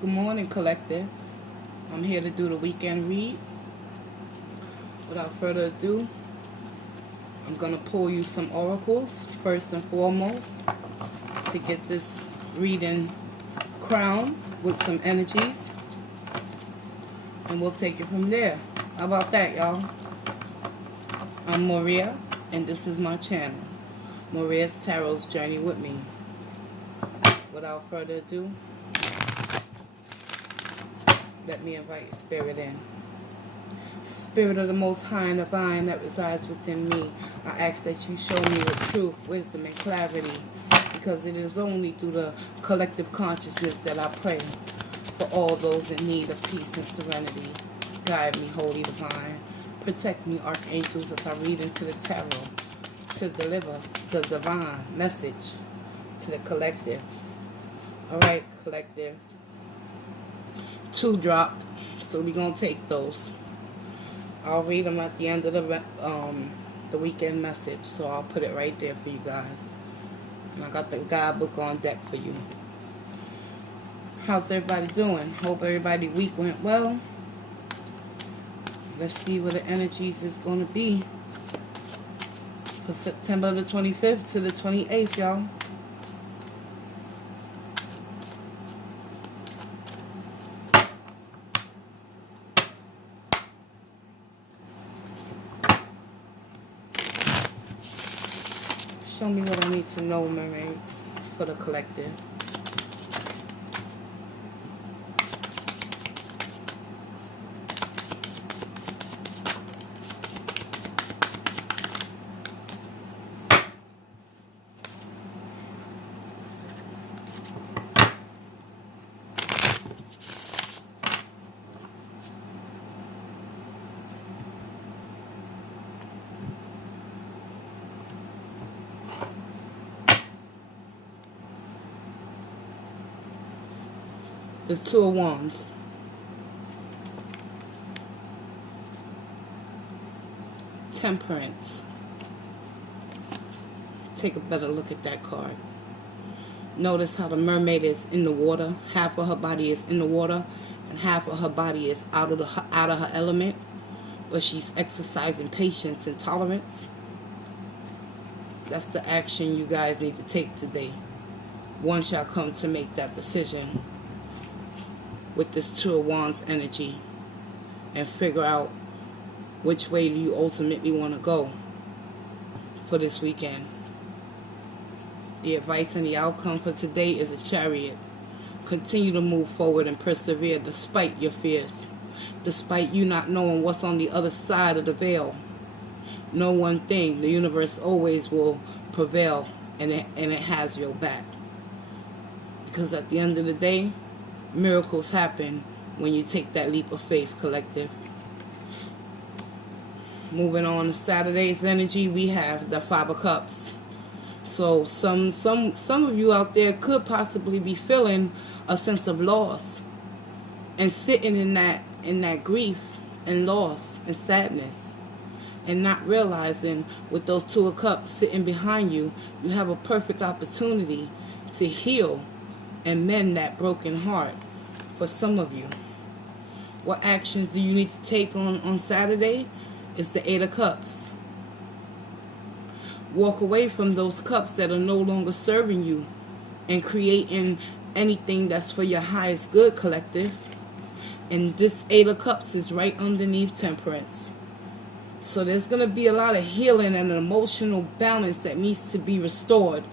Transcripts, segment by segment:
Good morning, collective. I'm here to do the weekend read. Without further ado, I'm going to pull you some oracles first and foremost to get this reading crowned with some energies, and we'll take it from there. How about that, y'all? I'm Maria, and this is my channel, Maria's Tarot's Journey with me. Without further ado, let me invite Spirit in. Spirit of the Most High and Divine that resides within me, I ask that you show me with truth, wisdom, and clarity, because it is only through the collective consciousness that I pray for all those in need of peace and serenity. Guide me, Holy Divine. Protect me, Archangels, as I read into the tarot to deliver the divine message to the collective. Alright, collective. 2 dropped, so we're going to take those. I'll read them at the end of the weekend message, so I'll put it right there for you guys. And I got the guidebook on deck for you. How's everybody doing? Hope everybody's week went well. Let's see what the energies is going to be for September the 25th to the 28th, y'all. Show me what I need to know, mermaids, for the collective. The 2 of Wands. Temperance. Take a better look at that card. Notice how the mermaid is in the water. Half of her body is in the water, and half of her body is out of her element, but she's exercising patience and tolerance. That's the action you guys need to take today. One shall come to make that decision with this 2 of Wands energy and figure out which way do you ultimately want to go for this weekend. The advice and the outcome for today is a Chariot. Continue to move forward and persevere despite your fears, despite you not knowing what's on the other side of the veil. Know one thing: the universe always will prevail, and it has your back. Because at the end of the day, miracles happen when you take that leap of faith, collective. Moving on to Saturday's energy, we have the 5 of Cups. So some of you out there could possibly be feeling a sense of loss and sitting in that grief and loss and sadness, and not realizing with those 2 of Cups sitting behind you, you have a perfect opportunity to heal and mend that broken heart for some of you. What actions do you need to take on Saturday? It's the 8 of Cups. Walk away from those cups that are no longer serving you and creating anything that's for your highest good, collective. And this 8 of Cups is right underneath Temperance. So there's going to be a lot of healing and an emotional balance that needs to be restored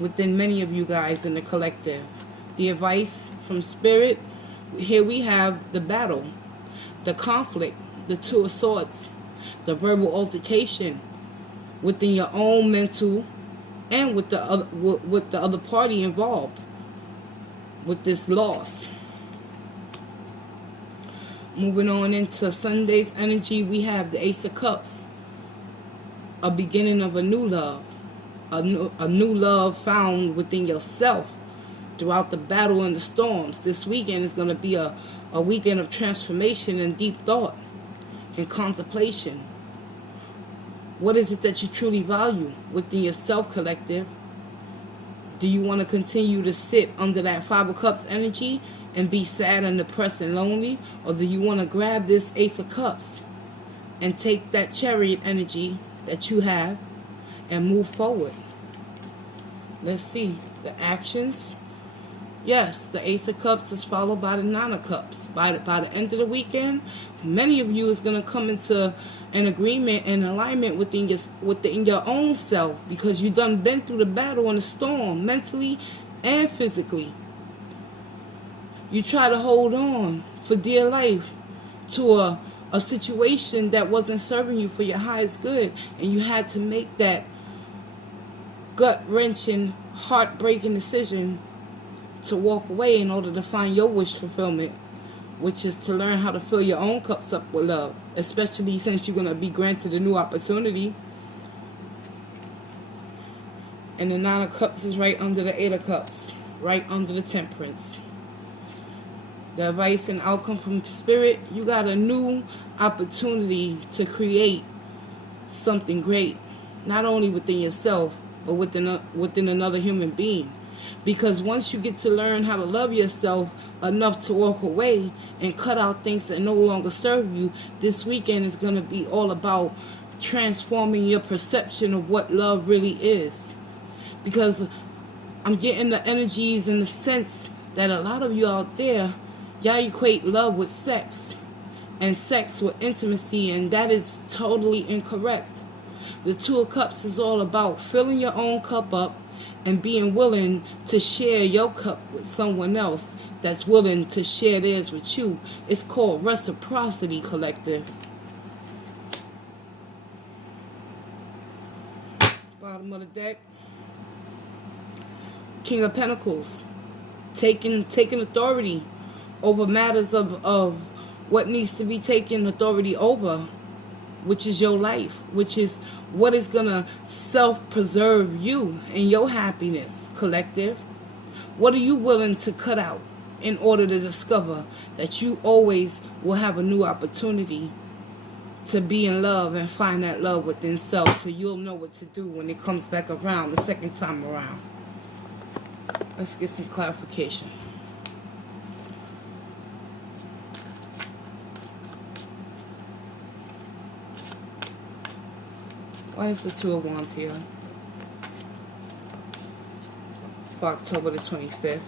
within many of you guys in the collective. The advice from Spirit, here we have the battle, the conflict, the 2 of Swords, the verbal altercation within your own mental and with the other party involved with this loss. Moving on into Sunday's energy, we have the Ace of Cups, a beginning of a new love, a new love found within yourself throughout the battle and the storms. This weekend is going to be a weekend of transformation and deep thought and contemplation. What is it that you truly value within yourself, collective? Do you want to continue to sit under that 5 of Cups energy and be sad and depressed and lonely? Or do you want to grab this Ace of Cups and take that Chariot energy that you have and move forward? Let's see. The actions. Yes, the Ace of Cups is followed by the Nine of Cups. By the end of the weekend, many of you is going to come into an agreement and alignment within your own self, because you done been through the battle and the storm, mentally and physically. You try to hold on for dear life to a situation that wasn't serving you for your highest good, and you had to make that gut-wrenching, heartbreaking decision to walk away in order to find your wish fulfillment, which is to learn how to fill your own cups up with love, especially since you're going to be granted a new opportunity. And the Nine of Cups is right under the Eight of Cups, right under the Temperance. The advice and outcome from Spirit: you got a new opportunity to create something great, not only within yourself, but within another human being. Because once you get to learn how to love yourself enough to walk away and cut out things that no longer serve you, this weekend is going to be all about transforming your perception of what love really is. Because I'm getting the energies and the sense that a lot of you out there, y'all equate love with sex and sex with intimacy, and that is totally incorrect. The Two of Cups is all about filling your own cup up and being willing to share your cup with someone else that's willing to share theirs with you. It's called reciprocity, collective. Bottom of the deck, King of Pentacles, taking authority over matters of what needs to be taken authority over, which is your life, which is what is going to self-preserve you and your happiness, collective. What are you willing to cut out in order to discover that you always will have a new opportunity to be in love and find that love within self, so you'll know what to do when it comes back around the second time around? Let's get some clarification. Why is the Two of Wands here for October the 25th?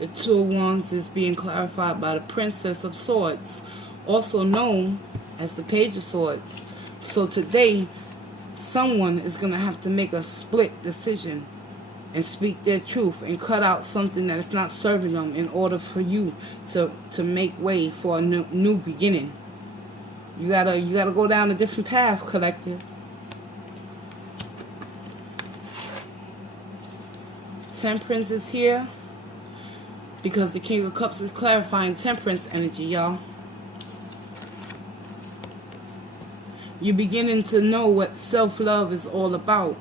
The Two of Wands is being clarified by the Princess of Swords, also known as the Page of Swords. So today, someone is going to have to make a split decision and speak their truth and cut out something that is not serving them in order for you to make way for a new beginning. You gotta go down a different path, collective. Temperance is here, because the King of Cups is clarifying Temperance energy, y'all. You're beginning to know what self-love is all about.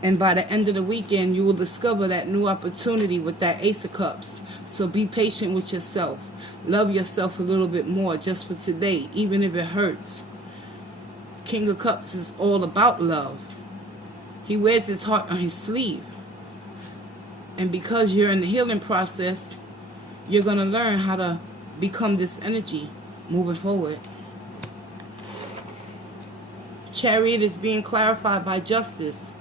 And by the end of the weekend, you will discover that new opportunity with that Ace of Cups. So be patient with yourself. Love yourself a little bit more just for today, even if it hurts. King of Cups is all about love. He wears his heart on his sleeve. And because you're in the healing process, you're going to learn how to become this energy moving forward. Chariot is being clarified by Justice.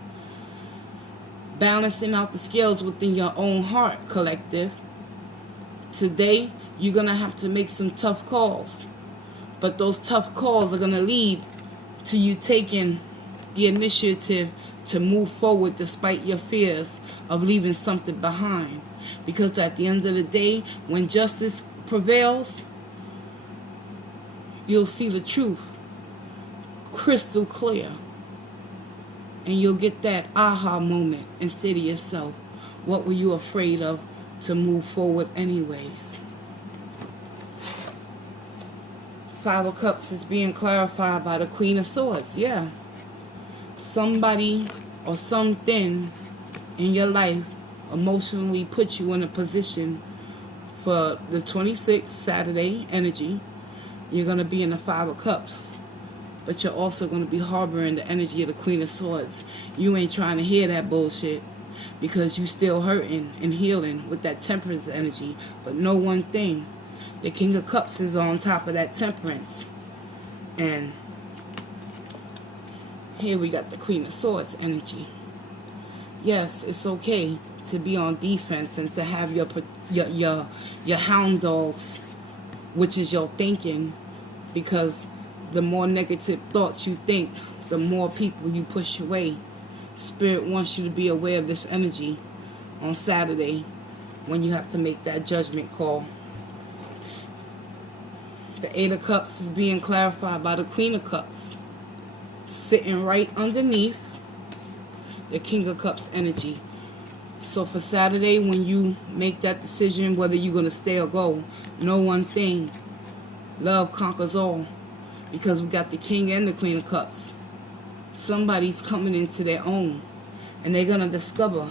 Balancing out the scales within your own heart, collective. Today, you're going to have to make some tough calls. But those tough calls are going to lead to you taking the initiative to move forward despite your fears of leaving something behind. Because at the end of the day, when justice prevails, you'll see the truth crystal clear. And you'll get that aha moment and say to yourself, what were you afraid of to move forward anyways? Five of Cups is being clarified by the Queen of Swords. Yeah. somebody or something in your life emotionally put you in a position for the 26th Saturday energy. You're going to be in the 5 of Cups. But you're also going to be harboring the energy of the Queen of Swords. You ain't trying to hear that bullshit because you still hurting and healing with that Temperance energy. But know one thing. The King of Cups is on top of that Temperance. And here we got the Queen of Swords energy. Yes, it's okay to be on defense and to have your hound dogs, which is your thinking, because the more negative thoughts you think, the more people you push away. Spirit wants you to be aware of this energy on Saturday when you have to make that judgment call. The 8 of Cups is being clarified by the Queen of Cups, sitting right underneath the King of Cups energy. So for Saturday, when you make that decision whether you're going to stay or go, know one thing. Love conquers all. Because we got the King and the Queen of Cups. Somebody's coming into their own. And they're going to discover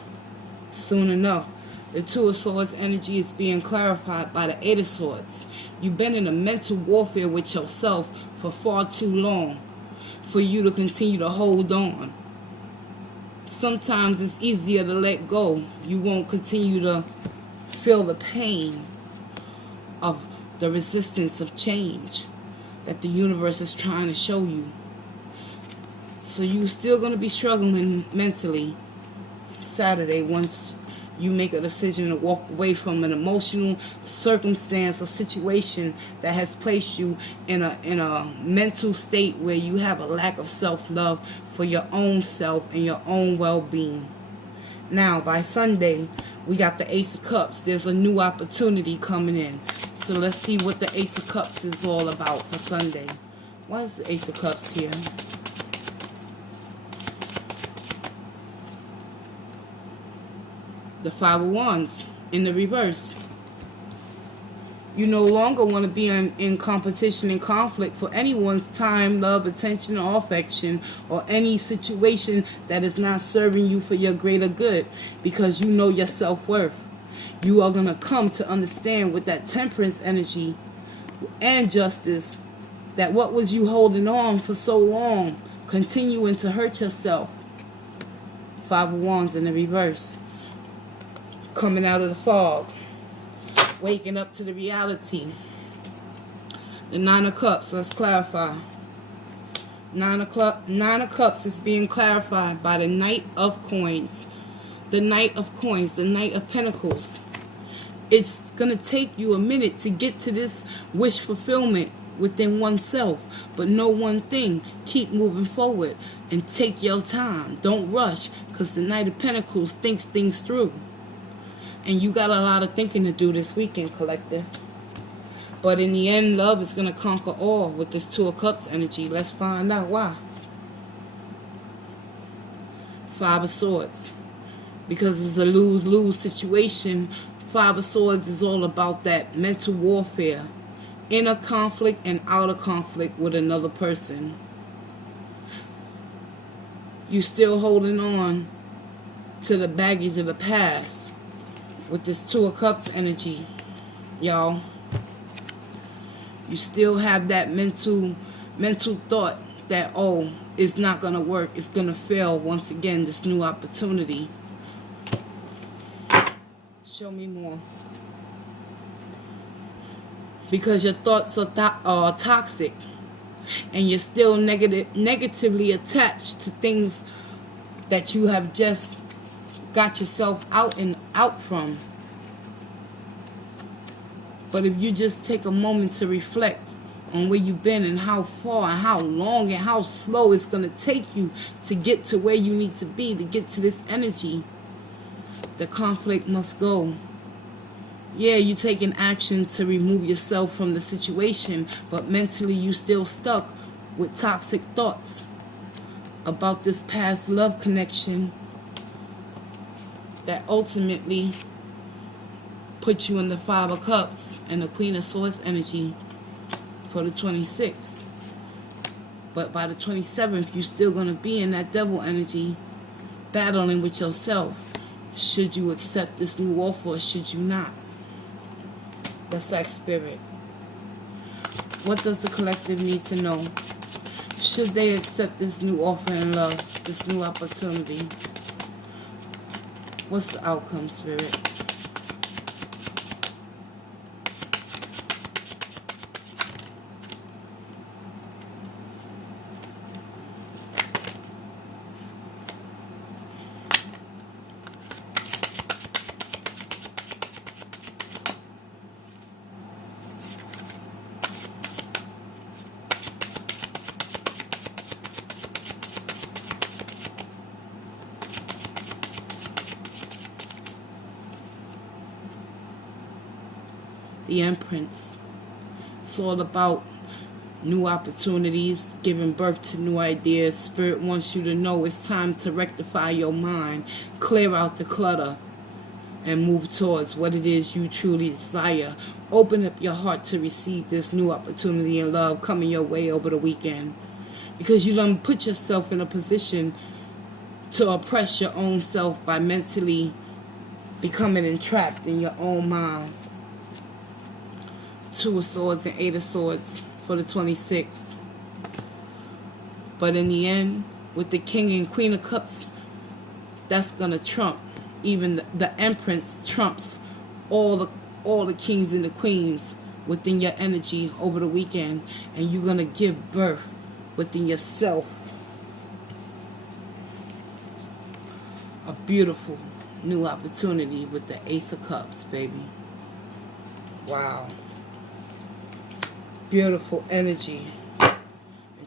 soon enough. The 2 of Swords energy is being clarified by the 8 of Swords. You've been in a mental warfare with yourself for far too long for you to continue to hold on. Sometimes it's easier to let go. You won't continue to feel the pain of the resistance of change that the universe is trying to show you. So you're still going to be struggling mentally Saturday once you make a decision to walk away from an emotional circumstance or situation that has placed you in a mental state where you have a lack of self-love for your own self and your own well-being. Now, by Sunday, we got the Ace of Cups. There's a new opportunity coming in. So let's see what the Ace of Cups is all about for Sunday. Why is the Ace of Cups here? The 5 of Wands in the reverse. You no longer want to be in competition and conflict for anyone's time, love, attention, or affection, or any situation that is not serving you for your greater good, because you know your self-worth. You are going to come to understand with that Temperance energy and Justice that what was you holding on for so long, continuing to hurt yourself. 5 of Wands in the reverse. Coming out of the fog. Waking up to the reality. The 9 of Cups, let's clarify. 9 of Cups is being clarified by the Knight of Coins. The Knight of Coins, the Knight of Pentacles. It's going to take you a minute to get to this wish fulfillment within oneself. But know one thing, keep moving forward and take your time. Don't rush, because the Knight of Pentacles thinks things through. And you got a lot of thinking to do this weekend, collective. But in the end, love is going to conquer all with this 2 of Cups energy. Let's find out why. 5 of Swords. Because it's a lose-lose situation. 5 of Swords is all about that mental warfare. Inner conflict and outer conflict with another person. You're still holding on to the baggage of the past. With this 2 of Cups energy, y'all, you still have that mental thought that, oh, it's not going to work. It's going to fail once again, this new opportunity. Show me more. Because your thoughts are toxic. And you're still negatively attached to things that you have just got yourself out from. But if you just take a moment to reflect on where you've been and how far and how long and how slow it's going to take you to get to where you need to be, to get to this energy, the conflict must go. Yeah, you're taking action to remove yourself from the situation, but mentally you still stuck with toxic thoughts about this past love connection that ultimately put you in the 5 of Cups and the Queen of Swords energy for the 26th. But by the 27th, you're still going to be in that devil energy, battling with yourself. Should you accept this new offer or should you not? Let's ask Spirit. What does the collective need to know? Should they accept this new offer in love, this new opportunity? What's the outcome, Spirit? The Empress. It's all about new opportunities, giving birth to new ideas. Spirit wants you to know it's time to rectify your mind, clear out the clutter, and move towards what it is you truly desire. Open up your heart to receive this new opportunity and love coming your way over the weekend. Because you done put yourself in a position to oppress your own self by mentally becoming entrapped in your own mind. 2 of Swords and 8 of Swords for the 26th. But in the end, with the King and Queen of Cups, that's going to trump. Even the Empress trumps all the kings and the queens within your energy over the weekend. And you're going to give birth within yourself. A beautiful new opportunity with the Ace of Cups, baby. Wow. Beautiful energy. And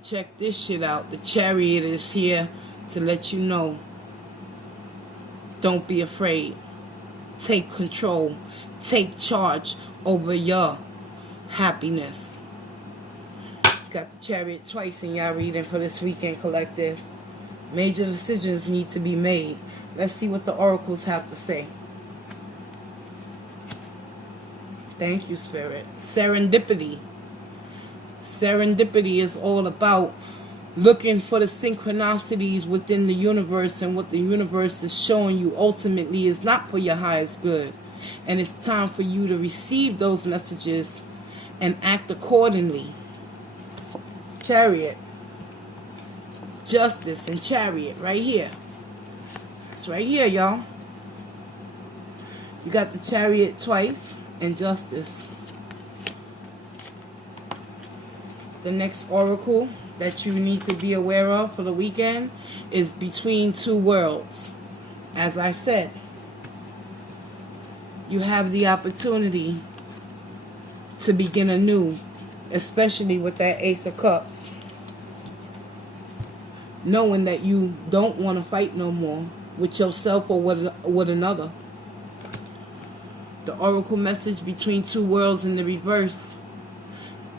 check this shit out. The Chariot is here to let you know. Don't be afraid. Take control. Take charge over your happiness. Got the Chariot twice in y'all reading for this weekend, collective. Major decisions need to be made. Let's see what the oracles have to say. Thank you, Spirit. Serendipity. Serendipity is all about looking for the synchronicities within the universe, and what the universe is showing you ultimately is not for your highest good. And it's time for you to receive those messages and act accordingly. Chariot. Justice and Chariot right here. It's right here, y'all. You got the Chariot twice and Justice. The next oracle that you need to be aware of for the weekend is Between Two Worlds. As I said, you have the opportunity to begin anew, especially with that Ace of Cups. Knowing that you don't want to fight no more with yourself or with another. The oracle message Between Two Worlds in the reverse.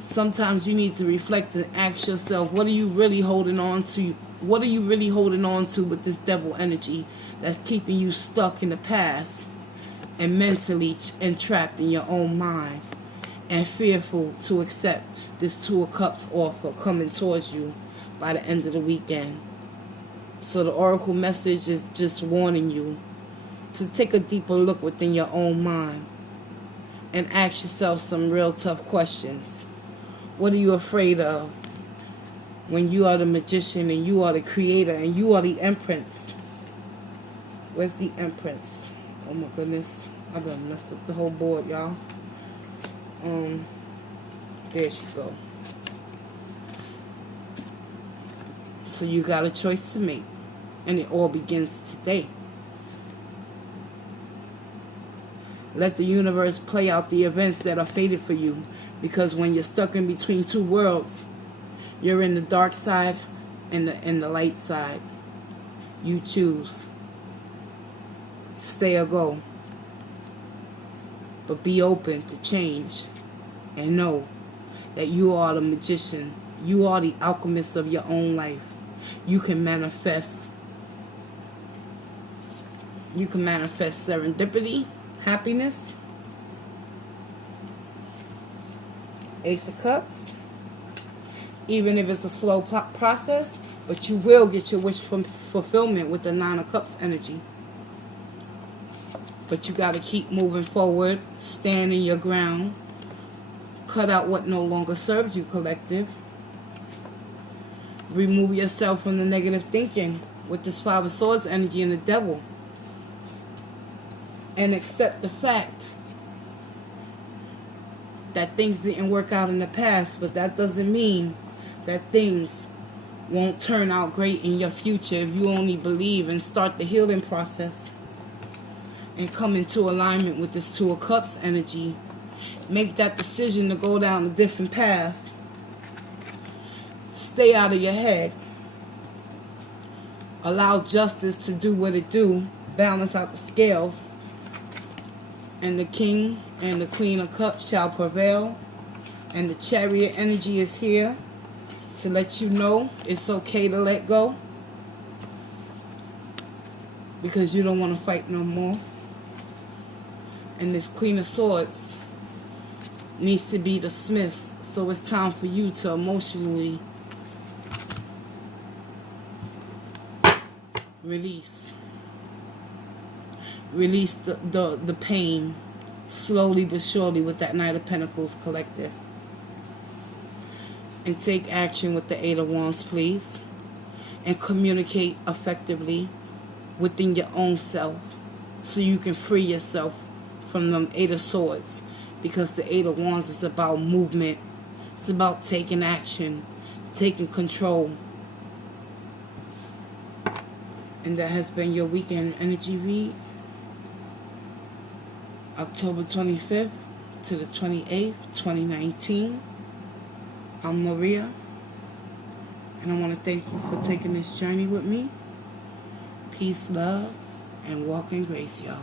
Sometimes you need to reflect and ask yourself, what are you really holding on to? What are you really holding on to with this devil energy that's keeping you stuck in the past and mentally entrapped in your own mind and fearful to accept this 2 of Cups offer coming towards you by the end of the weekend? So the oracle message is just warning you to take a deeper look within your own mind and ask yourself some real tough questions. What are you afraid of when you are the magician and you are the creator and you are the Empress? Where's the Empress? Oh my goodness. I done messed up the whole board, y'all. There she go. So you got a choice to make. And it all begins today. Let the universe play out the events that are fated for you. Because when you're stuck in between two worlds, you're in the dark side and the light side. You choose. Stay or go. But be open to change. And know that you are the magician. You are the alchemist of your own life. You can manifest. You can manifest serendipity, happiness. Ace of Cups. even if it's a slow process, but you will get your wish fulfillment with the Nine of Cups energy. But you got to keep moving forward, stand in your ground, cut out what no longer serves you, collective. Remove yourself from the negative thinking with this Five of Swords energy and the Devil. And accept the fact that things didn't work out in the past, but that doesn't mean that things won't turn out great in your future if you only believe and start the healing process and come into alignment with this Two of Cups energy. Make that decision to go down a different path. Stay out of your head. Allow justice to do what it do. Balance out the scales. And the King and the Queen of Cups shall prevail. And the Chariot energy is here to let you know it's okay to let go. Because you don't want to fight no more. And this Queen of Swords needs to be dismissed. So it's time for you to emotionally release the pain, slowly but surely, with that Knight of Pentacles, collective. And take action with the Eight of Wands, please. And communicate effectively within your own self so you can free yourself from them Eight of Swords. Because the Eight of Wands is about movement. It's about taking action, taking control. And that has been your weekend energy read. October 25th to the 28th, 2019. I'm Maria. And I want to thank you for taking this journey with me. Peace, love, and walk in grace, y'all.